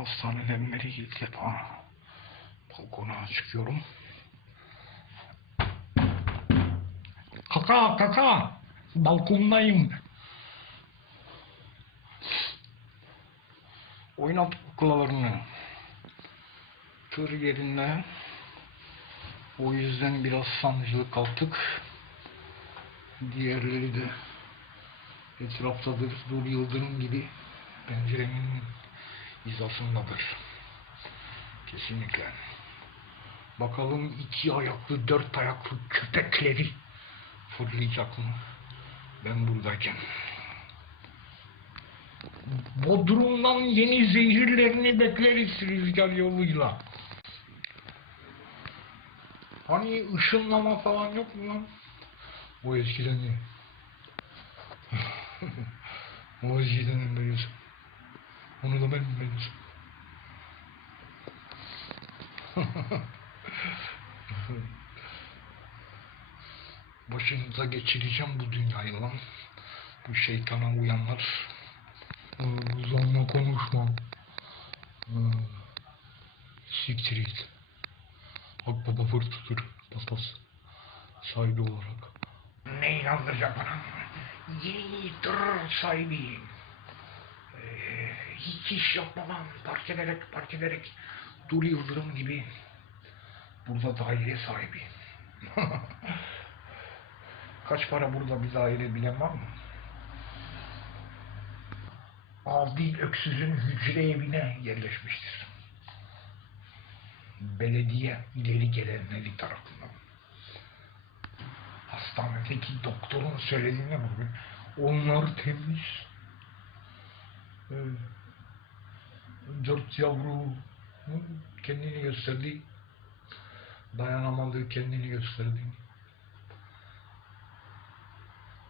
Hastaneden beri ilk defa balkona çıkıyorum. Kaka kaka balkondayım. Oynat kuklalarını. Tır yerinde. O yüzden biraz sancılı kalktık. Diğerleri de etraftadır. Dur Yıldırım gibi penceremin hizasındadır. Kesinlikle. Bakalım iki ayaklı, dört ayaklı köpekleri fırlayacak mı? Ben buradayken. Bodrum'dan yeni zehirlerini bekleriz rüzgar yoluyla. Hani ışınlama falan yok mu lan? O eskiden o eskiden biliyorsun. Onu da ben biliyorsun. Başınıza geçireceğim bu dünyayı lan. Bu şeytana uyanlar. Uzanma konuşma. Siktir git. Akbaba fırtıdır. Papaz. Sahibi olarak. Ne inandıracak bana? Tır sahibi. Hiç iş yapmadan parçalayarak parçalayarak Duri Yıldırım gibi burada daire sahibi. Kaç para burada bir daire bilen var mı? Adil Öksüz'ün hücre evine yerleşmiştir. Belediye ileri gelenleri tarafından. Hastanedeki doktorun söylediğine bugün onlar temiz. Ee, dört yavru kendini gösterdi. Dayanamadı kendini gösterdi.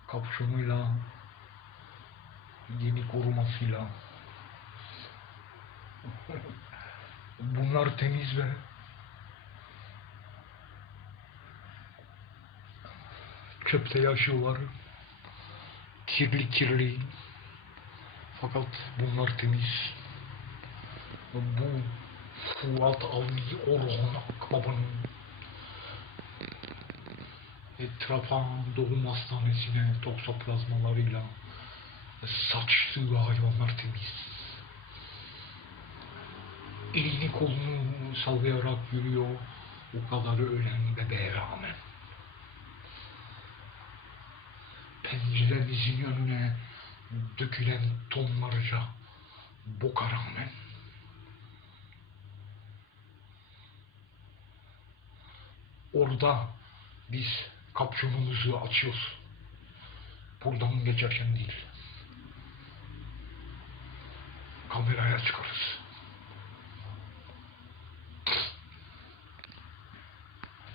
Kapşonuyla yeni korumasıyla bunlar temiz ve çöpte yaşıyorlar kirli kirli fakat bunlar temiz bu Fuat Ali Orhan Akbaba'nın etrafa doğum hastanesine toksoplazmalarıyla saçtığı hayvanlar temiz. Elini kolunu sallayarak yürüyor o kadar ölen bebeğe rağmen. Penceremizin önüne dökülen tonlarca boka rağmen orada biz kapşonumuzu açıyoruz. Buradan geçerken değil. Kameraya çıkarız.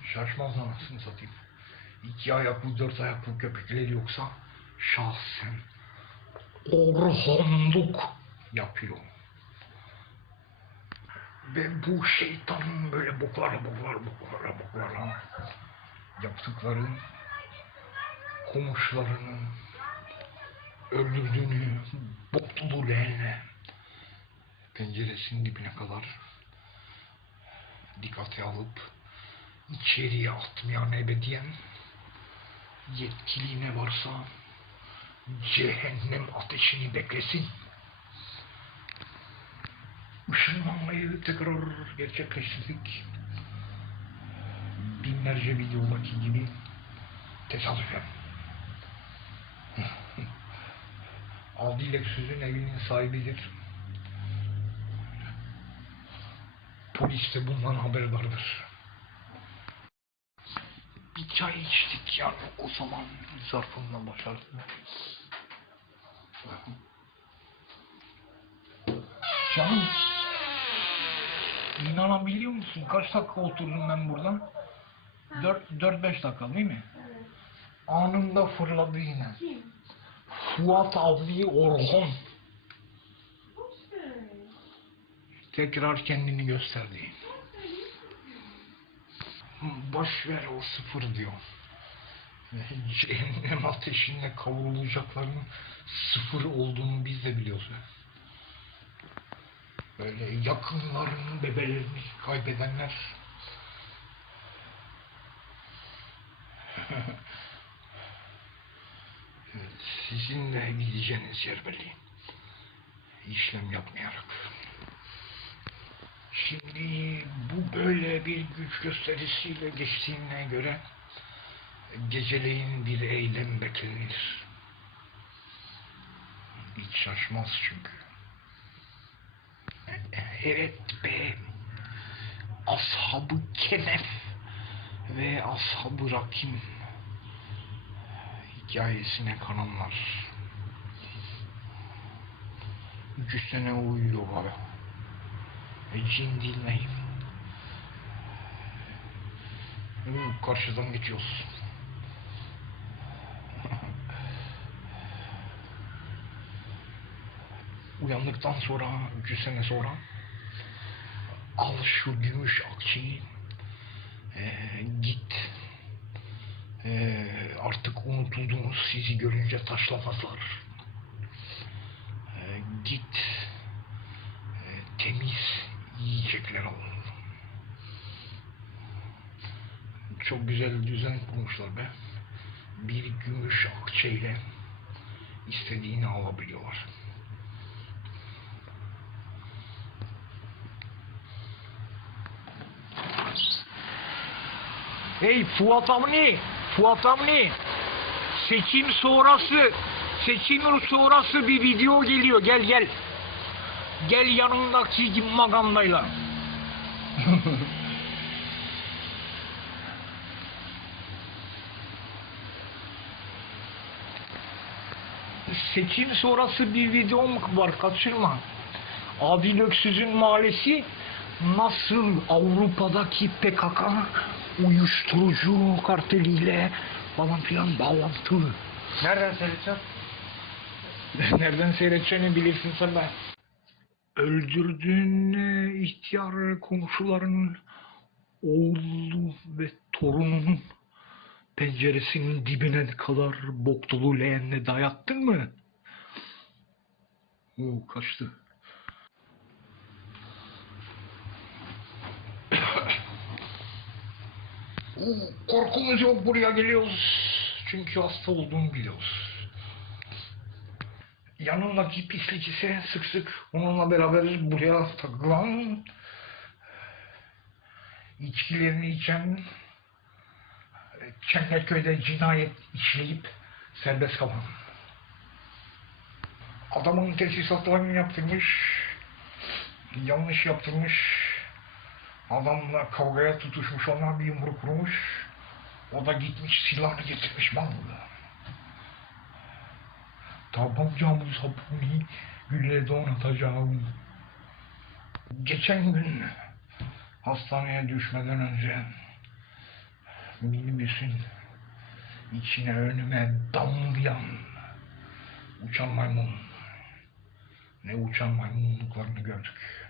Şaşmaz anasını satayım. İki ayaklı, dört ayaklı köpekleri yoksa şahsen orhanlık yapıyor. Ve bu şeytanın böyle boklara boklara boklara boklara yaptıkları komşularının öldürdüğünü boklu leğenle penceresinin dibine kadar dikkate alıp içeriye atmayan ebediyen yetkili ne varsa cehennem ateşini beklesin. Işınlanmayı tekrar gerçekleştirdik. Binlerce videodaki gibi tesadüfen. Adil Öksüz'ün evinin sahibidir. Polis de bundan haberdardır. Bir çay içtik yani o zaman zarfımla başardım. Canım inanabiliyor musun? Kaç dakika oturdum ben burada? 4-5 dakika değil mi? Anında fırladı yine. Fuat abi Orhan tekrar kendini gösterdi. Boş ver o sıfır diyor. Cehennem ateşinde kavrulacakların sıfır olduğunu biz de biliyoruz. Böyle yakınlarını, bebelerini kaybedenler. evet, sizinle gideceğiniz yer belli. İşlem yapmayarak. Şimdi bu böyle bir güç gösterisiyle geçtiğine göre geceleyin bir eylem beklenir. Hiç şaşmaz çünkü. Evet be. Ashab-ı Kehf ve Ashab-ı Rakim hikayesine kananlar. Üç sene uyuyor bana. E, cin dinleyim. Hı, Karşıdan geçiyoruz. Uyandıktan sonra, üç sene sonra al şu gümüş akçeyi e, git. E, artık unutuldunuz sizi görünce taşlamazlar. E, git. E, temiz yiyecekler al. Çok güzel düzen kurmuşlar be. Bir gümüş akçeyle istediğini alabiliyorlar Hey Fuat Avni, Fuat Avni. Seçim sonrası, seçim sonrası bir video geliyor. Gel gel. Gel yanındaki magandayla. Seçim sonrası bir videom var kaçırma. Adil Öksüz'ün mahallesi nasıl Avrupa'daki PKK uyuşturucu karteliyle falan filan bağlantılı. Nereden seyredeceğiz? Nereden seyredeceğini bilirsin sen de. Öldürdüğün e, ihtiyar komşularının oğlu ve torununun penceresinin dibine kadar bok dolu leğenle dayattın mı? Oo kaçtı. Korkumuz yok buraya geliyoruz. Çünkü hasta olduğunu biliyoruz. Yanındaki pislik ise sık sık onunla beraber buraya takılan içkilerini içen Çengelköy'de cinayet işleyip serbest kalan. Adamın tesisatlarını yaptırmış, yanlış yaptırmış, adamla kavgaya tutuşmuş, ona bir yumruk vurmuş, o da gitmiş silahını getirmiş mal Tabancamı sapını gülle donatacağım. Geçen gün hastaneye düşmeden önce minibüsün içine önüme damlayan uçan maymun ne uçan maymunluklarını gördük.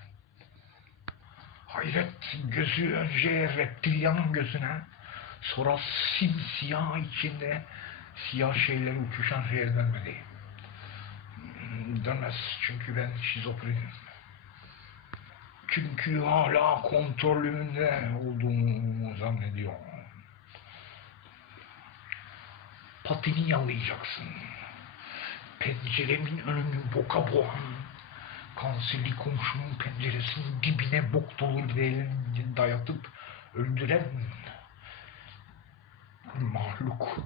Hayret gözü önce reptilyanın gözüne sonra simsiyah içinde siyah şeyler uçuşan şeye dönmedi. Dönmez çünkü ben şizofrenim. Çünkü hala kontrolümde olduğumu zannediyor. Patini yalayacaksın. Penceremin önünü boka boğan, kanserli komşunun penceresinin dibine bok dolu bir elini dayatıp öldüren mahluk.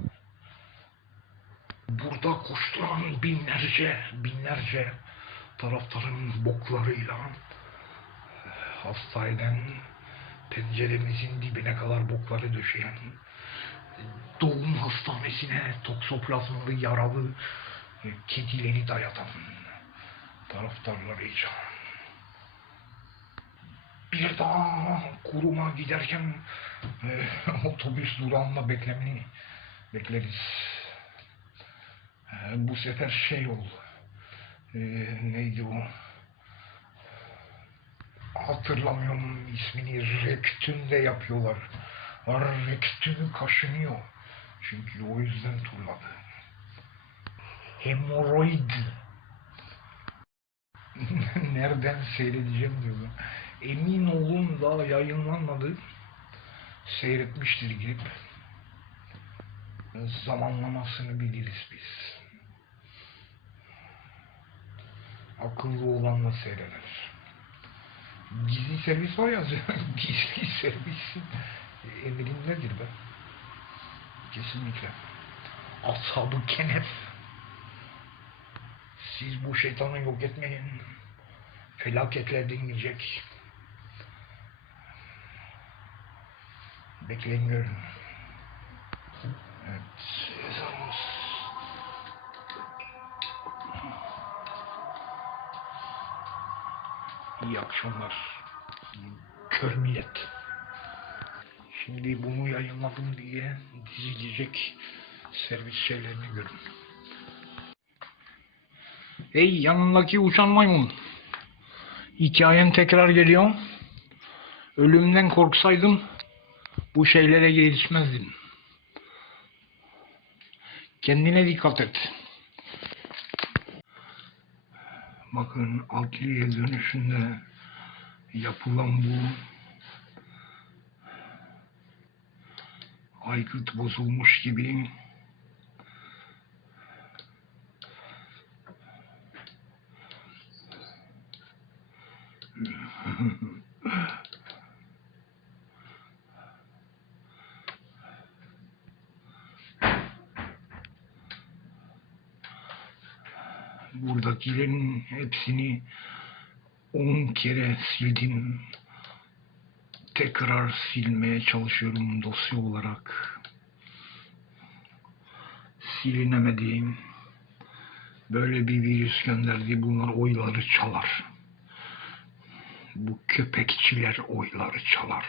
Burada koşturan binlerce, binlerce taraftarın boklarıyla hastaneden penceremizin dibine kadar bokları döşeyen doğum hastanesine toksoplazmalı yaralı kedileri dayatan taraftarlarıyla. Bir daha kuruma giderken e, otobüs durağında beklemeni bekleriz. E, bu sefer şey ol. E, neydi o? Hatırlamıyorum ismini. Rektüm'de yapıyorlar. Rektümü kaşınıyor. Çünkü o yüzden turladı. Hemoroid. Nereden seyredeceğim diyor. Emin olun daha yayınlanmadı. Seyretmiştir girip. Zamanlamasını biliriz biz. Akıllı olanla seyreder. Gizli servis var ya, gizli servisin emrindedir be. Kesinlikle. Ashab-ı Kenef. Siz bu şeytanı yok etmeyin. Felaketler dinleyecek. Bekleyin görün. Evet. ezanımız. İyi akşamlar. Kör millet. Şimdi bunu yayınladım diye dizilecek servis şeylerini görün. Ey yanındaki uçan maymun. Hikayen tekrar geliyor. Ölümden korksaydım bu şeylere gelişmezdim. Kendine dikkat et. Bakın adliye dönüşünde yapılan bu aygıt bozulmuş gibi buradakilerin hepsini on kere sildim. Tekrar silmeye çalışıyorum dosya olarak. Silinemediğim böyle bir virüs gönderdi. Bunlar oyları çalar. Bu köpekçiler oyları çalar.